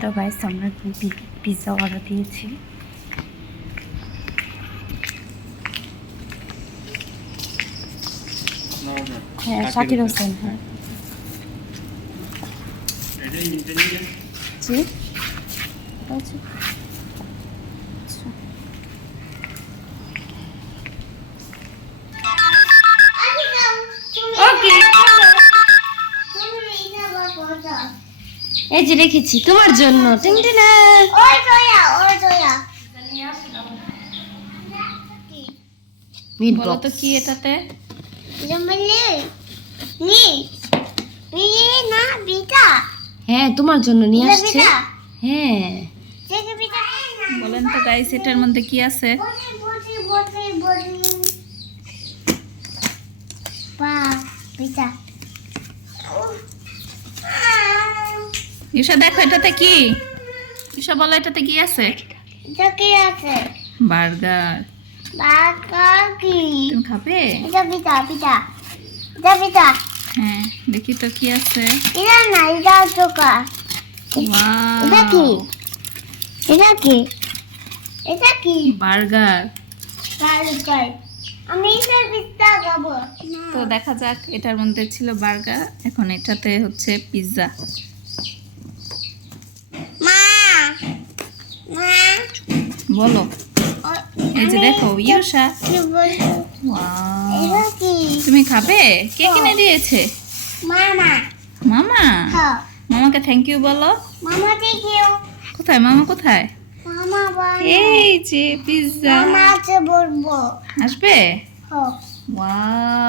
তো গাইস আমরা pizza order দিয়েছি। হ্যাঁ, শাকির হোসেন। হ্যাঁ জি, আচ্ছা। এই যে রেখেছি তোমার জন্য। বলো তো কি এটাতে? হ্যাঁ, তোমার জন্য নিয়ে আসছে। হ্যাঁ, বলেন তো গাইস এটার মধ্যে কি আছে? ঈশা দেখো এটাতে কি? ঈশা বলো এটাতে কি আছে? বার্গার। কি তুমি খাবে? হ্যাঁ, দেখি তো কি আছে। বার্গার। তো দেখা যাক, এটার মধ্যে ছিল বার্গার, এখন এটাতে হচ্ছে পিৎজা। বলো। এই যে দেখো ইউশা, তুমি খাবে? কে কিনে দিয়েছে? মামা। মামাকে থ্যাংক ইউ বলো। কোথায় মামা? কোথায়? এই যে পিৎজা। আসবে। ওয়াও।